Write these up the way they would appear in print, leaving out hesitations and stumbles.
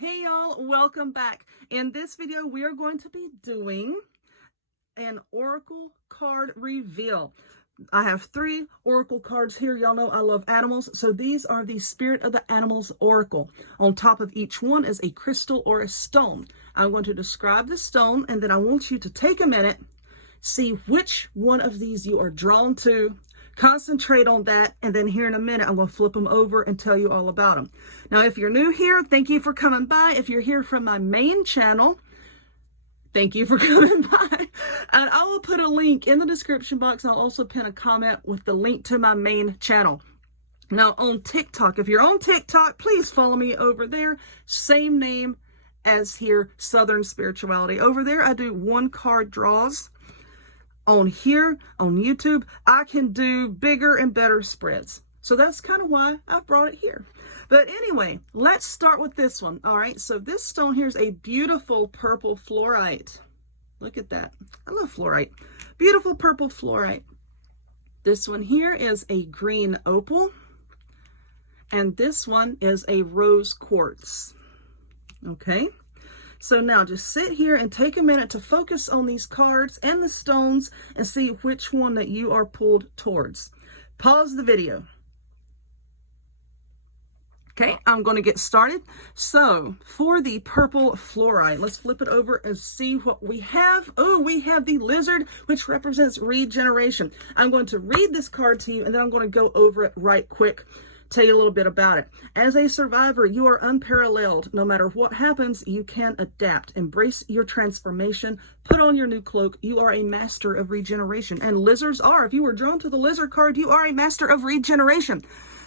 Hey y'all, welcome back. In this video, we are going to be doing an oracle card reveal. I have 3 oracle cards here. Y'all know I love animals, so these are the Spirit of the Animals Oracle. On top of each one is a crystal or a stone. I'm going to describe the stone, and then I want you to take a minute, see which one of these you are drawn to, concentrate on that, and then here in a minute I'm going to flip them over and tell you all about them. Now, if you're new here, thank you for coming by. If you're here from my main channel, thank you for coming by. And I will put a link in the description box. I'll also pin a comment with the link to my main channel. Now, on TikTok, if you're on TikTok, please follow me over there. Same name as here, Southern Spirituality. Over there, I do 1-card draws. On here, on YouTube, I can do bigger and better spreads. So that's kind of why I've brought it here. But anyway, let's start with this one. All right, so this stone here is a beautiful purple fluorite. Look at that. I love fluorite. Beautiful purple fluorite. This one here is a green opal. And this one is a rose quartz. Okay. So now just sit here and take a minute to focus on these cards and the stones and see which one that you are pulled towards. Pause the video. Okay, I'm going to get started. So for the purple fluorite, let's flip it over and see what we have. Oh, we have the lizard, which represents regeneration. I'm going to read this card to you, and then I'm going to go over it right quick. Tell you a little bit about it. As a survivor, you are unparalleled. No matter what happens, you can adapt. Embrace your transformation. Put on your new cloak. You are a master of regeneration. And lizards are. If you were drawn to the lizard card, you are a master of regeneration.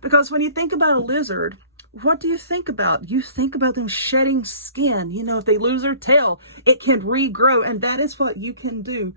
Because when you think about a lizard, what do you think about? You think about them shedding skin. You know, if they lose their tail, it can regrow. And that is what you can do.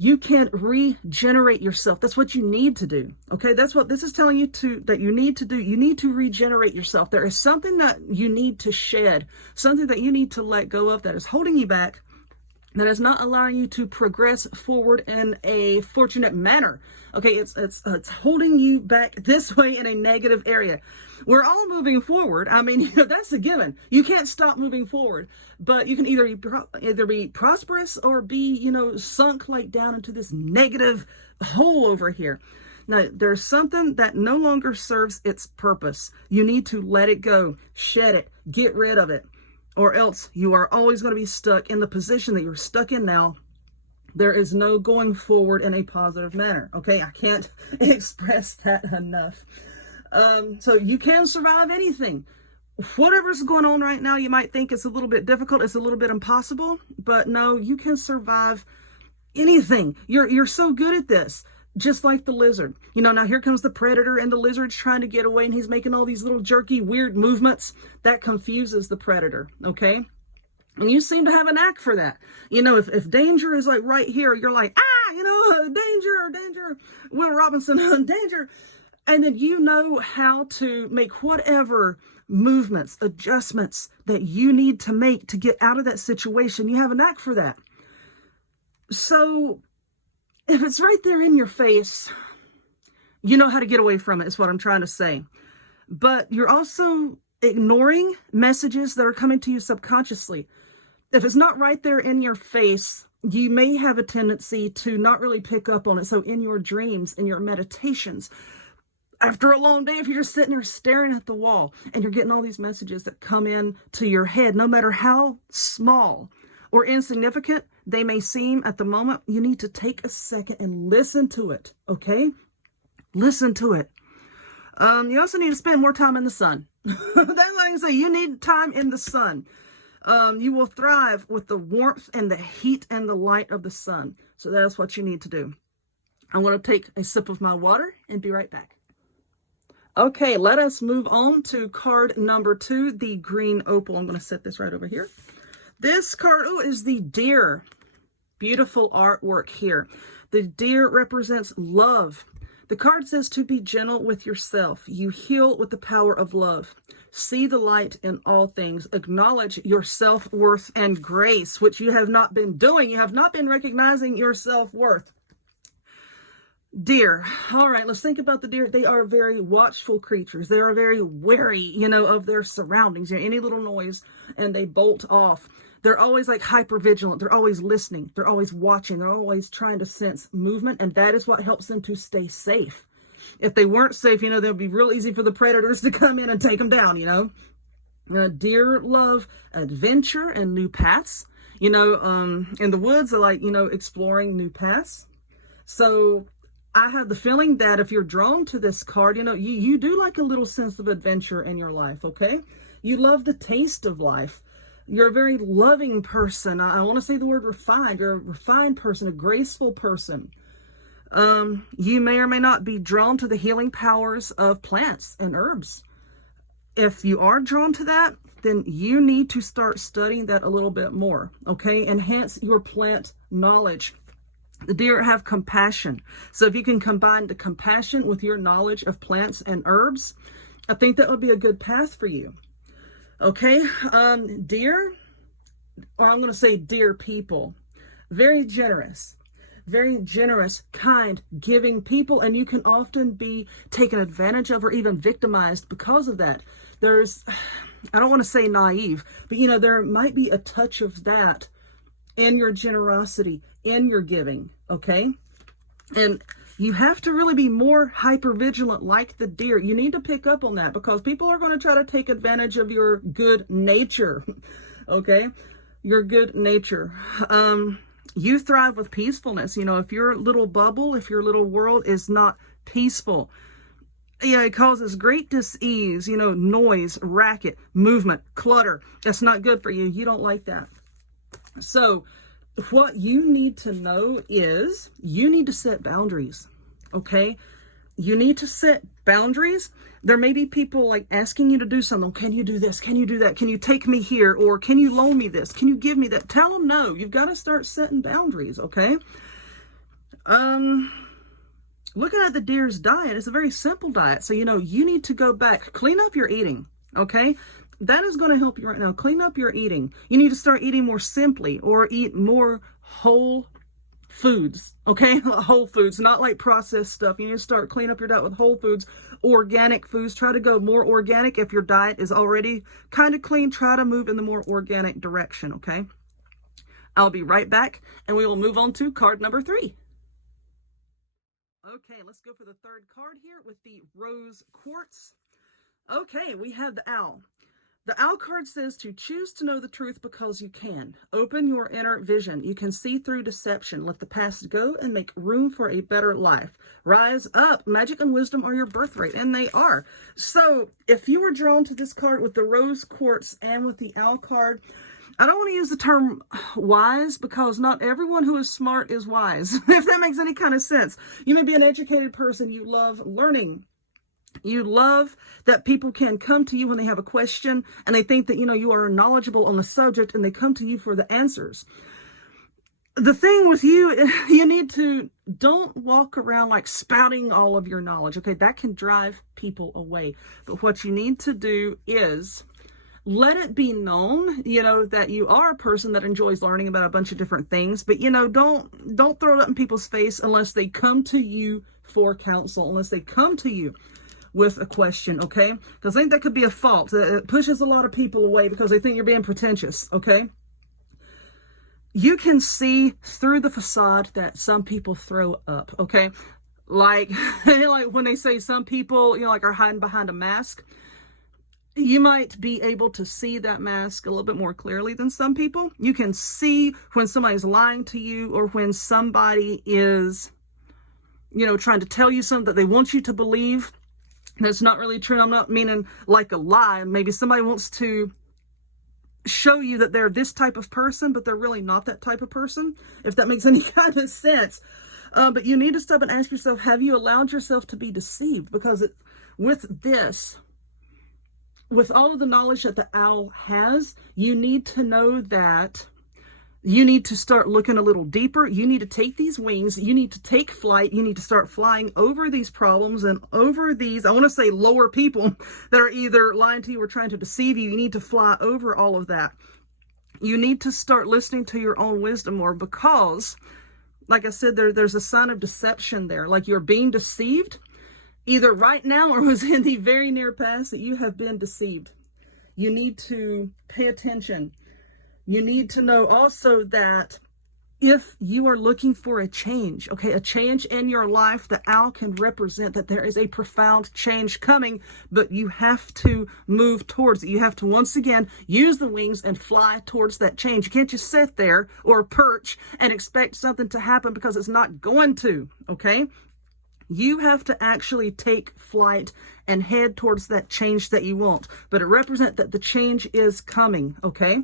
You can regenerate yourself. That's what you need to do. Okay, that's what this is telling you that you need to do. You need to regenerate yourself. There is something that you need to shed, something that you need to let go of that is holding you back, that is not allowing you to progress forward in a fortunate manner. Okay, it's holding you back this way in a negative area. We're all moving forward. I mean, that's a given. You can't stop moving forward, but you can either be prosperous or be, sunk like down into this negative hole over here. Now, there's something that no longer serves its purpose. You need to let it go, shed it, get rid of it, or else you are always going to be stuck in the position that you're stuck in now. There is no going forward in a positive manner. Okay, I can't express that enough. So you can survive anything. Whatever's going on right now, you might think it's a little bit difficult, it's a little bit impossible, but no, you can survive anything. You're so good at this. Just like the lizard. Now here comes the predator and the lizard's trying to get away and he's making all these little jerky, weird movements. That confuses the predator, okay? And you seem to have a knack for that. If danger is like right here, you're like, danger, Will Robinson, danger. And then you know how to make whatever movements, adjustments that you need to make to get out of that situation. You have a knack for that. So if it's right there in your face, you know how to get away from it, is what I'm trying to say. But you're also ignoring messages that are coming to you subconsciously. If it's not right there in your face, you may have a tendency to not really pick up on it. So in your dreams, in your meditations, after a long day, if you're just sitting there staring at the wall and you're getting all these messages that come in to your head, no matter how small or insignificant they may seem at the moment, you need to take a second and listen to it, okay? Listen to it. You also need to spend more time in the sun. That's what I can say. You need time in the sun. You will thrive with the warmth and the heat and the light of the sun. So that's what you need to do. I'm going to take a sip of my water and be right back. Okay, let us move on to card number 2, the green opal. I'm going to set this right over here. This card, is the deer. Beautiful artwork here. The deer represents love. The card says to be gentle with yourself. You heal with the power of love. See the light in all things. Acknowledge your self-worth and grace, which you have not been doing. You have not been recognizing your self-worth. Deer. All right, let's think about the deer. They are very watchful creatures. They are very wary, of their surroundings. Any little noise and they bolt off. They're always like hyper vigilant. They're always listening. They're always watching. They're always trying to sense movement, and that is what helps them to stay safe. If they weren't safe, they'd be real easy for the predators to come in and take them down, Deer love adventure and new paths. In the woods, they like, exploring new paths. So I have the feeling that if you're drawn to this card, you do like a little sense of adventure in your life, okay? You love the taste of life. You're a very loving person. I want to say the word refined. You're a refined person, a graceful person. You may or may not be drawn to the healing powers of plants and herbs. If you are drawn to that, then you need to start studying that a little bit more, okay? Enhance your plant knowledge. The deer have compassion. So if you can combine the compassion with your knowledge of plants and herbs, I think that would be a good path for you. Okay, deer, or I'm going to say deer people, very generous, kind, giving people, and you can often be taken advantage of or even victimized because of that. I don't want to say naive, but there might be a touch of that in your generosity, in your giving, okay? And you have to really be more hyper vigilant like the deer. You need to pick up on that because people are going to try to take advantage of your good nature, okay? Your good nature. You thrive with peacefulness. If your little bubble, if your little world is not peaceful, it causes great dis-ease, noise, racket, movement, clutter. That's not good for you. You don't like that. So what you need to know is you need to set boundaries, okay? You need to set boundaries. There may be people like asking you to do something. Can you do this? Can you do that? Can you take me here? Or can you loan me this? Can you give me that? Tell them no. You've got to start setting boundaries, okay? Looking at the deer's diet, it's a very simple diet. So, you need to go back, clean up your eating, okay? That is going to help you right now. Clean up your eating. You need to start eating more simply or eat more whole foods, okay? Whole foods, not like processed stuff. You need to start clean up your diet with whole foods, organic foods. Try to go more organic. If your diet is already kind of clean, try to move in the more organic direction, okay? I'll be right back, and we will move on to card number 3. Okay, let's go for the third card here with the rose quartz. Okay, we have the owl. The owl card says to choose to know the truth because you can. Open your inner vision. You can see through deception. Let the past go and make room for a better life. Rise up. Magic and wisdom are your birthright, and they are. So if you were drawn to this card with the rose quartz and with the owl card, I don't want to use the term wise because not everyone who is smart is wise, if that makes any kind of sense. You may be an educated person. You love learning. You love that people can come to you when they have a question and they think that, you are knowledgeable on the subject and they come to you for the answers. The thing with you need to don't walk around like spouting all of your knowledge. Okay, that can drive people away. But what you need to do is let it be known, that you are a person that enjoys learning about a bunch of different things. But, don't throw it up in people's face unless they come to you for counsel, unless they come to you with a question, okay? Because I think that could be a fault. It pushes a lot of people away because they think you're being pretentious, okay? You can see through the facade that some people throw up, okay? Like, like when they say some people, are hiding behind a mask, you might be able to see that mask a little bit more clearly than some people. You can see when somebody's lying to you or when somebody is, trying to tell you something that they want you to believe. That's not really true. I'm not meaning like a lie. Maybe somebody wants to show you that they're this type of person, but they're really not that type of person, if that makes any kind of sense. But you need to stop and ask yourself, have you allowed yourself to be deceived? Because with all of the knowledge that the owl has, you need to know that you need to start looking a little deeper. You need to take these wings. You need to take flight. You need to start flying over these problems and over these, I want to say lower people that are either lying to you or trying to deceive you. You need to fly over all of that. You need to start listening to your own wisdom more because like I said, there's a sign of deception there, like you're being deceived, either right now or was in the very near past that you have been deceived. You need to pay attention. You need to know also that if you are looking for a change, okay, a change in your life, the owl can represent that there is a profound change coming, but you have to move towards it. You have to, once again, use the wings and fly towards that change. You can't just sit there or perch and expect something to happen, because it's not going to, okay? You have to actually take flight and head towards that change that you want. But it represents that the change is coming, okay?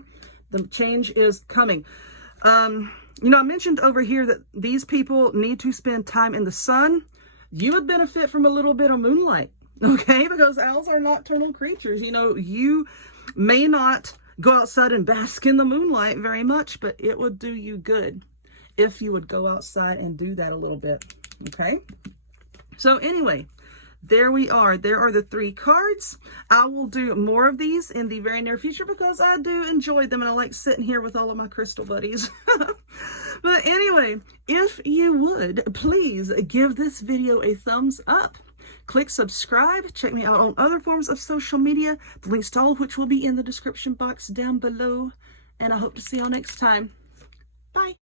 The change is coming. You know, I mentioned over here that these people need to spend time in the sun. You would benefit from a little bit of moonlight, okay? Because owls are nocturnal creatures. You know, you may not go outside and bask in the moonlight very much, but it would do you good if you would go outside and do that a little bit, okay? So anyway, there we are. There are the 3 cards. I will do more of these in the very near future because I do enjoy them and I like sitting here with all of my crystal buddies. But anyway, if you would, please give this video a thumbs up. Click subscribe. Check me out on other forms of social media, the links to all of which will be in the description box down below. And I hope to see y'all next time. Bye.